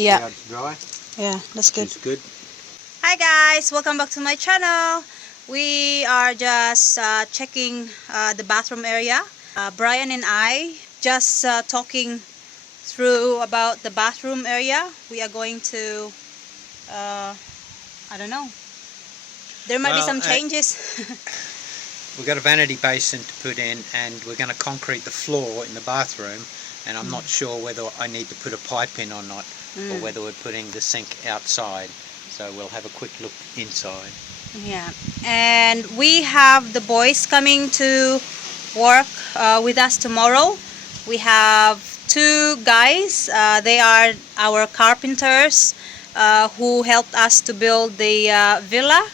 Yeah. It's dry. Yeah, that's good. It's good. Hi guys, welcome back to my channel. We are just checking the bathroom area. Brian and I just talking through about the bathroom area. We are going to, I don't know. There might be some changes. We've got a vanity basin to put in, and we're going to concrete the floor in the bathroom, and I'm not sure whether I need to put a pipe in or not, or whether we're putting the sink outside. So we'll have a quick look inside. Yeah, and we have the boys coming to work with us tomorrow. We have two guys. They are our carpenters who helped us to build the villa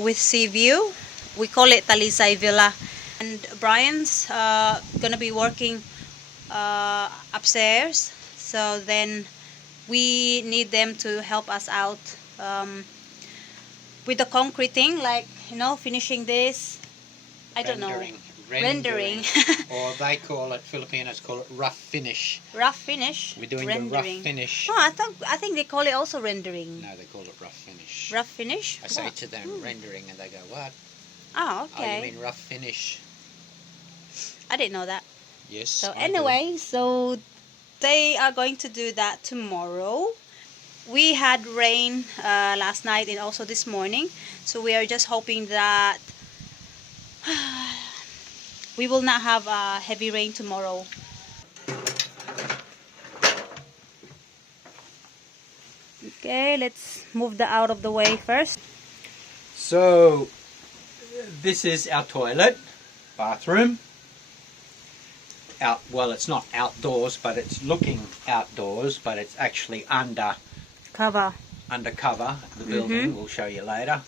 with sea view. We call it Talisay Villa. And Brian's gonna be working upstairs. So then we need them to help us out with the concreting, like, you know, finishing this. I don't know. Rendering. Or they call it, Filipinos call it rough finish. Rough finish. We're doing rendering. the rough finish. Oh, I think they call it also rendering. No, they call it rough finish. Rough finish? I say to them rendering, and they go, what? Oh, Oh, okay. you mean rough finish? I didn't know that. Yes. So anyway, so they are going to do that tomorrow. We had rain last night and also this morning, so we are just hoping that we will not have heavy rain tomorrow. Okay, let's move that out of the way first. So this is our toilet, bathroom. Well, it's not outdoors, but it's looking outdoors, but it's actually under cover the building. We'll show you later.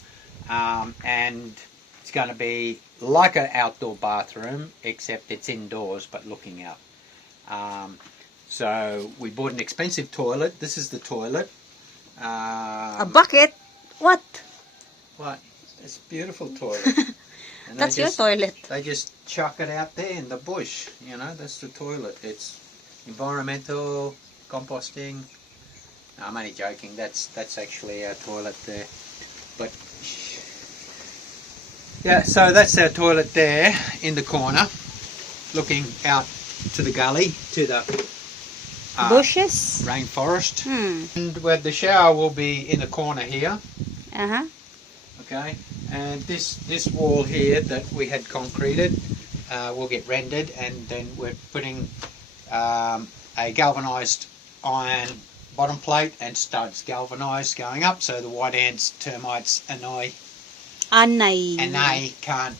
And it's going to be like an outdoor bathroom, except it's indoors but looking out. So we bought an expensive toilet. This is the toilet. A bucket? What? It's a beautiful toilet. And That's your toilet. They just chuck it out there in the bush. You know, that's the toilet. It's environmental, composting. No, I'm only joking. That's actually our toilet there. But yeah, so that's our toilet there in the corner, looking out to the gully, to the bushes, rainforest. And where the shower will be in the corner here. Okay, and this wall here that we had concreted will get rendered, and then we're putting a galvanized iron bottom plate and studs, galvanized, going up, so the white ants, termites, and they can't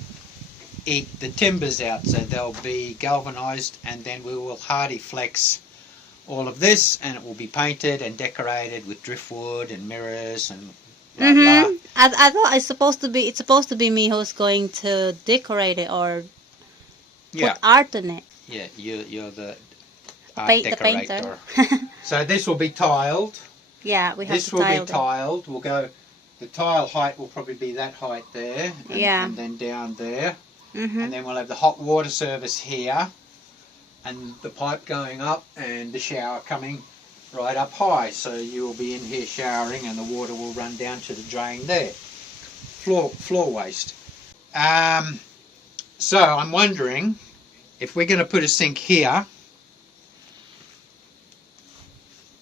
eat the timbers out, so they'll be galvanized, and then we will hardy flex all of this, and it will be painted and decorated with driftwood and mirrors and blah, blah. I thought it's supposed to be me who's going to decorate it or put art in it. Yeah, you're the the painter. So this will be tiled. Yeah, we have this to will tile be tiled. We'll go. The tile height will probably be that height there, and then down there, and then we'll have the hot water service here, and the pipe going up, and the shower coming right up high. So you will be in here showering, and the water will run down to the drain there. Floor waste. So I'm wondering if we're going to put a sink here.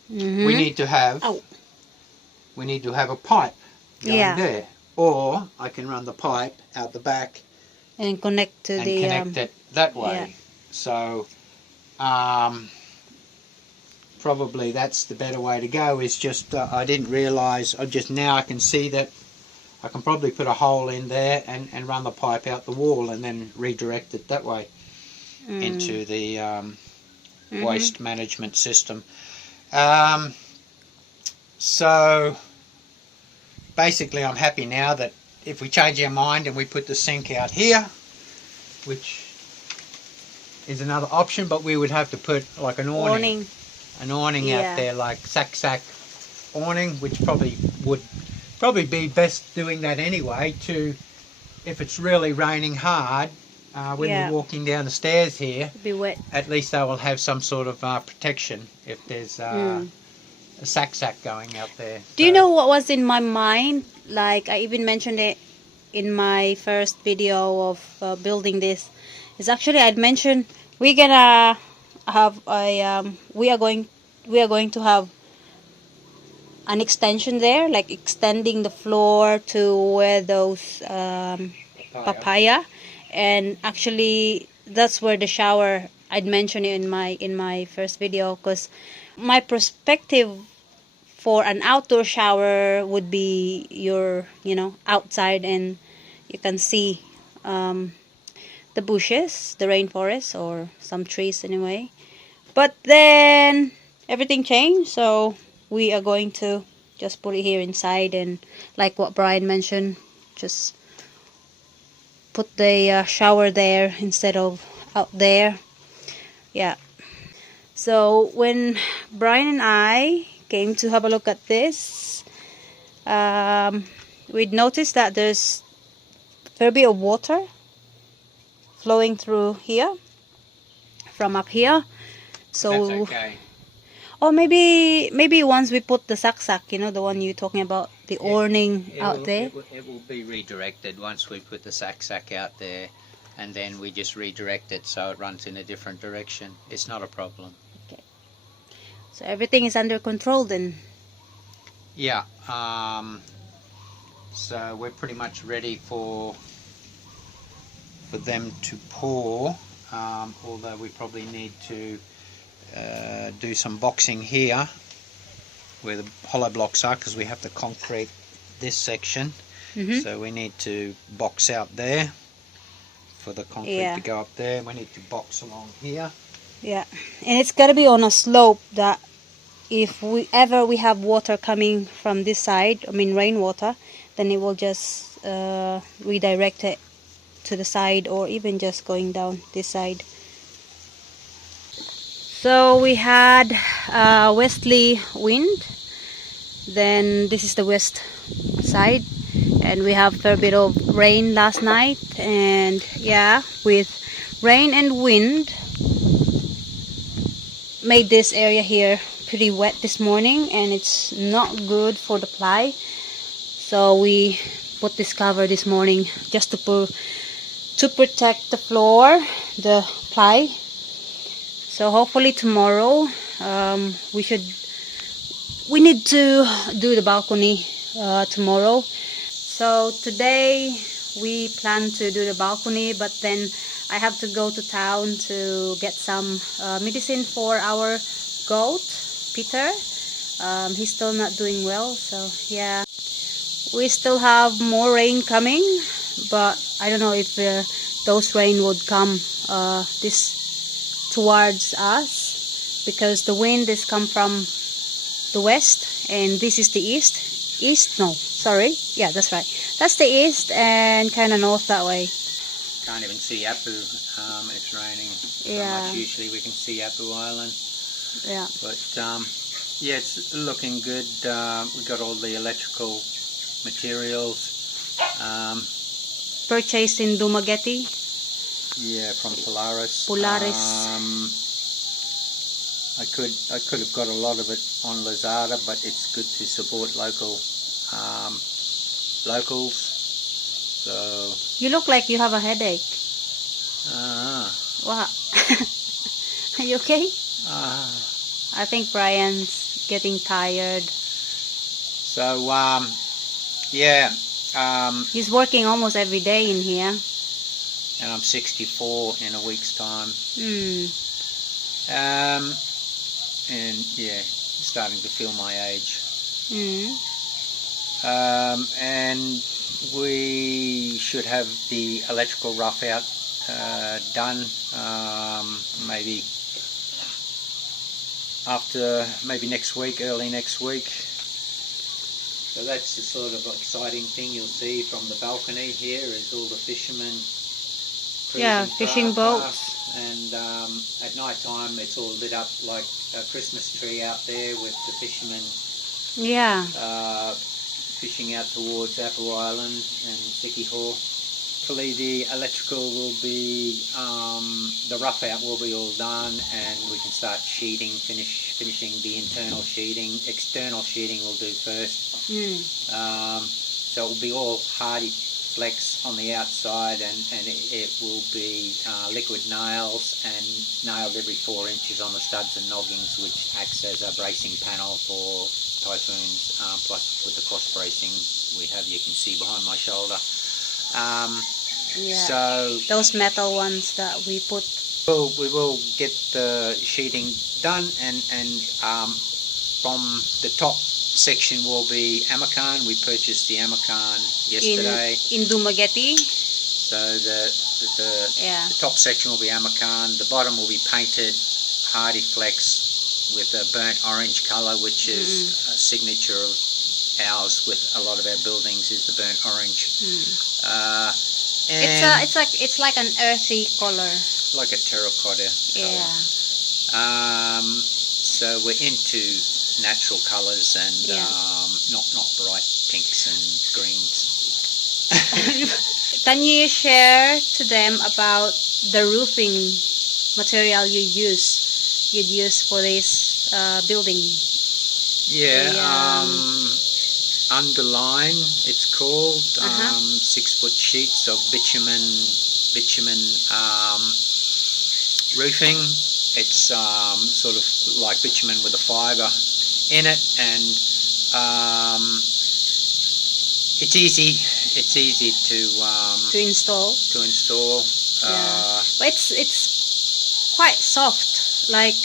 We need to have a pipe going there, or I can run the pipe out the back and connect to connect it that way. So probably that's the better way to go. Is just I didn't realise. Just now I can see that I can probably put a hole in there and run the pipe out the wall, and then redirect it that way into the waste management system. So basically I'm happy now that if we change our mind and we put the sink out here, which is another option, but we would have to put like an awning out there, like sack awning, which would be best doing that anyway, to if it's really raining hard, when you're walking down the stairs here, be wet. At least they will have some sort of protection if there's sack going out there. Do you So- know what was in my mind? Like I even mentioned it in my first video of building this. Is actually I'd mentioned we're gonna have a we are going to have an extension there, like extending the floor to where those papaya, and actually that's where the shower I'd mentioned it in my first video, because my perspective for an outdoor shower would be your outside, and you can see the bushes, the rainforest, or some trees anyway. But then everything changed, so we are going to just put it here inside, and like what Brian mentioned, just put the shower there instead of out there. Yeah. So when Brian and I came to have a look at this, we'd noticed that there's a fair bit of water flowing through here from up here. So That's okay. or maybe once we put the saksak, the one you're talking about, the awning out there. It will be redirected once we put the sack out there, and then we just redirect it so it runs in a different direction. It's not a problem. Okay. So everything is under control then. Yeah. So we're pretty much ready for them to pour. Although we probably need to do some boxing here where the hollow blocks are, because we have to concrete this section. So we need to box out there for the concrete to go up there. We need to box along here. Yeah, and it's got to be on a slope that if we have water coming from this side, I mean rainwater, then it will just redirect it to the side, or even just going down this side. So we had westerly wind, then this is the west side, and we have a fair bit of rain last night, and yeah, with rain and wind made this area here pretty wet this morning, and it's not good for the ply. So we put this cover this morning just to protect the floor, the ply. So hopefully tomorrow we need to do the balcony tomorrow. So today we plan to do the balcony, but then I have to go to town to get some medicine for our goat, Peter. He's still not doing well, so yeah. We still have more rain coming, but I don't know if those rain would come towards us, because the wind is come from the west, and this is the east. No, sorry, yeah, that's right, that's the east, and kind of north that way. Can't even see Apu. It's raining so much. Usually we can see Apu Island. Yeah. But yeah, it's looking good. We got all the electrical materials purchased in Dumaguete. Yeah, from Polaris. I could have got a lot of it on Lazada, but it's good to support locals. So you look like you have a headache. What? Are you okay? I think Brian's getting tired. So yeah. He's working almost every day in here. And I'm 64 in a week's time. And yeah, starting to feel my age. And we should have the electrical rough out done maybe next week, early next week. So that's the sort of exciting thing you'll see from the balcony here, is all the fishermen fishing boats. And at night time it's all lit up like a Christmas tree out there, with the fishermen fishing out towards Apple Island and Sikiho. hopefully the electrical will be, the rough out will be all done, and we can start sheeting, finishing the internal sheeting. External sheeting we'll do first. So it will be all hardy flex on the outside, and it will be liquid nails and nailed every 4 inches on the studs and noggings, which acts as a bracing panel for typhoons, plus with the cross bracing we have, you can see behind my shoulder. So those metal ones that we put. we will get the sheeting done, and from the top section will be Amacan. We purchased the Amacan yesterday. In Dumaguete. So the top section will be Amacan. The bottom will be painted hardy flex with a burnt orange colour, which is a signature of ours with a lot of our buildings, is the burnt orange. And it's like an earthy color. Like a terracotta colour. So we're into natural colours and not bright pinks and greens. Can you share to them about the roofing material you'd use for this building? Underline, it's called. 6-foot sheets of bitumen roofing. It's sort of like bitumen with a fibre in it, and it's easy to install. But it's quite soft. Like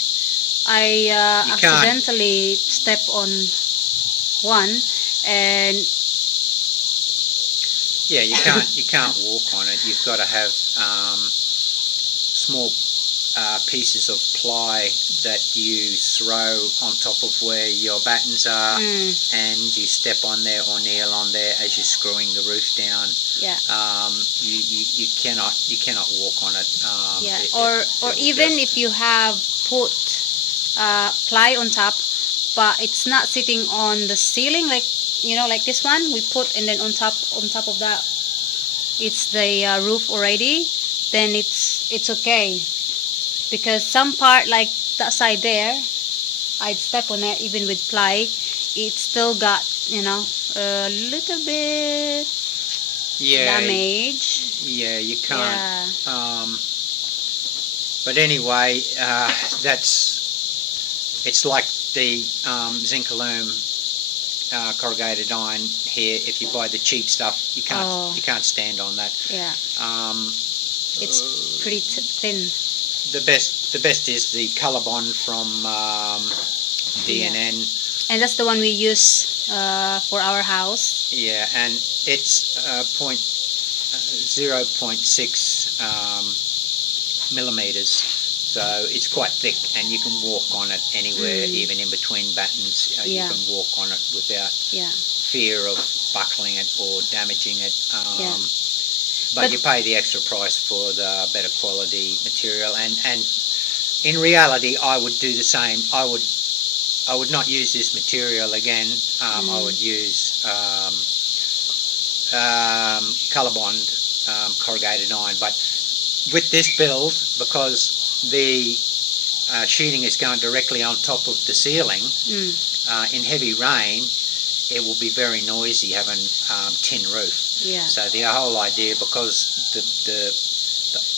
I accidentally step on one, and you can't walk on it. You've got to have small pieces of ply that you throw on top of where your battens are, and you step on there or kneel on there as you're screwing the roof down. You cannot walk on it. Or even if you have put ply on top, but it's not sitting on the ceiling, like like this one we put, and then on top of that it's the roof already, then it's okay. Because some part, like that side there, I'd step on it even with ply, it still got a little bit damage. You can't. But anyway, it's like the zinc aluminum corrugated iron here. If you buy the cheap stuff, you can't stand on that. It's pretty thin. The best is the Colorbond from DNN, and that's the one we use for our house. And it's 0.6 millimeters, so it's quite thick, and you can walk on it anywhere, even in between battens. You can walk on it without fear of buckling it or damaging it. But you pay the extra price for the better quality material, and in reality I would do the same. I would not use this material again. I would use Colorbond corrugated iron. But with this build, because the sheeting is going directly on top of the ceiling, in heavy rain it will be very noisy having tin roof. So the whole idea, because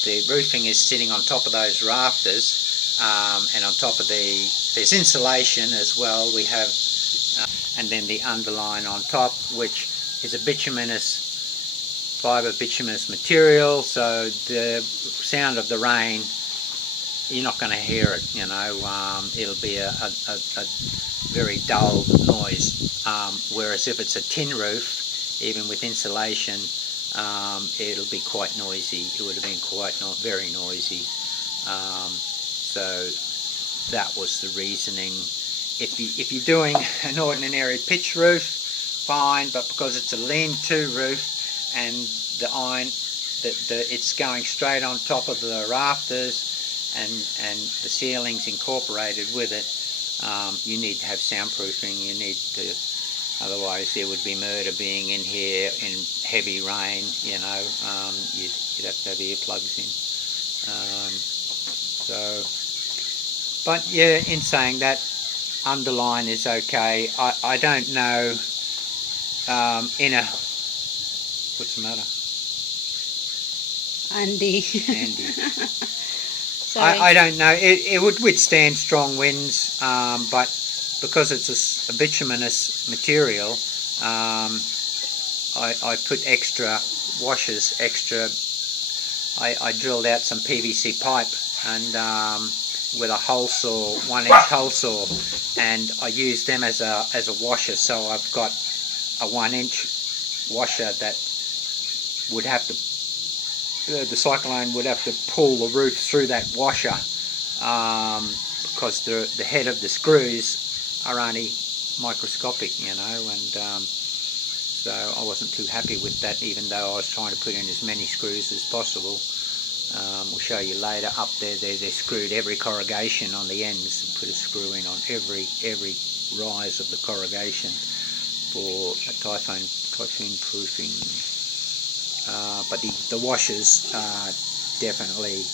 the roofing is sitting on top of those rafters, and on top of there's insulation as well. We have, and then the underline on top, which is a fibre bituminous material. So the sound of the rain, you're not going to hear it. It'll be a very dull noise. Whereas if it's a tin roof, even with insulation, it'll be quite noisy. It would have been very noisy. So that was the reasoning. If you're doing an ordinary pitch roof, fine, but because it's a lean-to roof and the iron, it's going straight on top of the rafters, and the ceiling's incorporated with it, you need to have soundproofing. You need to, otherwise there would be murder being in here heavy rain, you know, you'd have to have earplugs in. But yeah, in saying that, underline is okay. I don't know, what's the matter? Andy. Andy. Sorry. I don't know. It would withstand strong winds, but because it's a bituminous material, I put extra washers, I drilled out some PVC pipe and with a hole saw, 1-inch hole saw, and I used them as a washer. So I've got a 1-inch washer that would have to, the cyclone would have to pull the roof through that washer, because the head of the screws are only microscopic, you know, and so I wasn't too happy with that, even though I was trying to put in as many screws as possible. We'll show you later. Up there, they're screwed every corrugation on the ends. Put a screw in on every rise of the corrugation for a typhoon proofing. But the washers are definitely,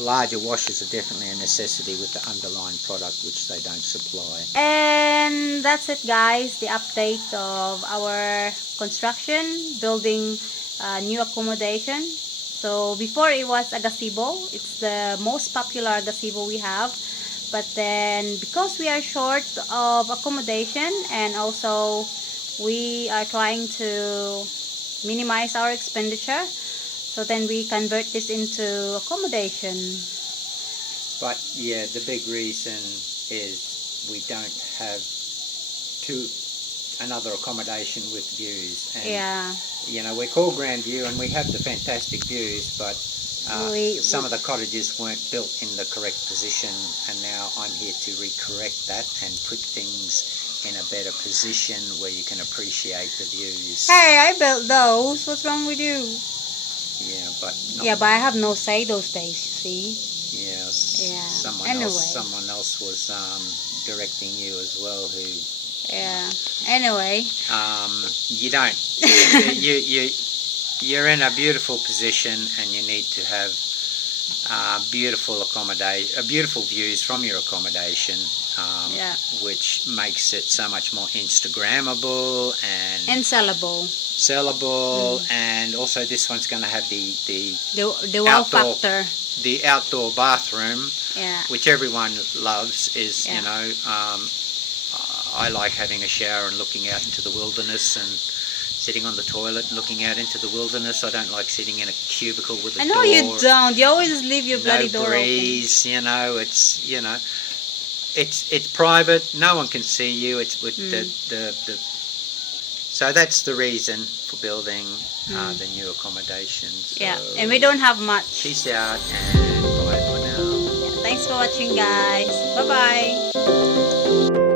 larger washers are definitely a necessity with the underlying product, which they don't supply. And that's it, guys, the update of our construction, building new accommodation. So before it was a gazebo. It's the most popular gazebo we have, but then because we are short of accommodation, and also we are trying to minimize our expenditure, so then we convert this into accommodation. But yeah, the big reason is we don't have another accommodation with views. And, yeah, you know, we're called Grand View and we have the fantastic views, but some of the cottages weren't built in the correct position, and now I'm here to recorrect that and put things in a better position where you can appreciate the views. Hey, I built those. What's wrong with you? Yeah, but but I have no say those days, you see. Yeah, Yeah. someone else was directing you as well, who. Yeah. Anyway. You don't. You're in a beautiful position, and you need to have beautiful views from your accommodation, which makes it so much more Instagrammable and sellable. And also this one's going to have the wow factor. The outdoor bathroom, which everyone loves. Is you know. I like having a shower and looking out into the wilderness, and sitting on the toilet and looking out into the wilderness. I don't like sitting in a cubicle with a door. I know you don't. You always leave your bloody door breeze, open. You know, it's private. No one can see you. It's with so that's the reason for building the new accommodation. So and we don't have much. Peace out and bye for now. Thanks for watching, guys. Bye bye.